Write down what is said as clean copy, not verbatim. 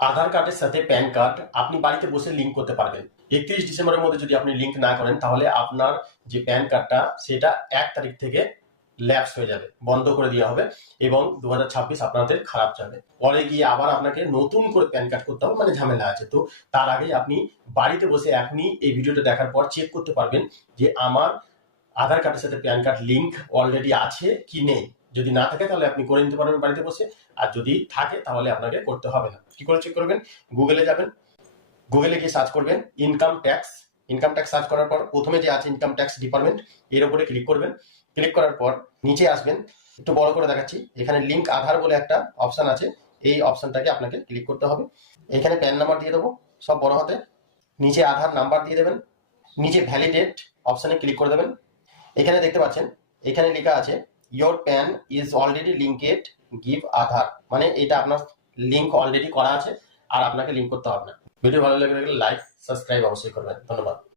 আধার কার্ডের সাথে pan card আপনি বাড়িতে বসে লিঙ্ক করতে পারবেন। 31 ডিসেম্বরের মধ্যে যদি আপনি লিঙ্ক না করেন তাহলে আপনার যে প্যান কার্ডটা সেটা 1 তারিখ থেকে ল্যাপস হয়ে যাবে, বন্ধ করে দেওয়া হবে এবং 2026 আপনাদের খারাপ যাবে। পরে গিয়ে আবার আপনাকে নতুন করে প্যান কার্ড করতে হবে, মানে ঝামেলা আছে। তো তার আগে আপনি বাড়িতে বসে এখনই এই ভিডিওটা দেখার পর চেক করতে পারবেন যে আমার আধার কার্ডের সাথে প্যান কার্ড লিঙ্ক অলরেডি আছে কি নেই। যদি না থাকে তাহলে আপনি করে নিতে পারবেন বাড়িতে বসে, আর যদি থাকে তাহলে আপনাকে করতে হবে না। কি করে চেক করবেন? গুগলে যাবেন, গুগলে গিয়ে সার্চ করবেন income tax. Income tax search করার পর প্রথমে যে আছে ইনকাম ট্যাক্স ডিপার্টমেন্ট, এর উপরে ক্লিক করবেন। ক্লিক করার পর নিচে আসবেন, একটু বড় করে দেখাচ্ছি, এখানে লিঙ্ক আধার বলে একটা অপশন আছে, এই অপশনটাকে আপনাকে ক্লিক করতে হবে। এখানে প্যান নাম্বার দিয়ে দেবো সব বড় হাতে, নিচে আধার নাম্বার দিয়ে দেবেন, নিচে ভ্যালিডেট অপশনে ক্লিক করে দেবেন। এখানে দেখতে পাচ্ছেন এখানে লেখা আছে your PAN is already linked, give Aadhaar, মানে এটা আপনার লিঙ্ক অলরেডি করা আছে আর আপনাকে লিঙ্ক করতে হবে না। ভিডিও ভালো লাগলে লাইক সাবস্ক্রাইব অবশ্যই করবেন। ধন্যবাদ।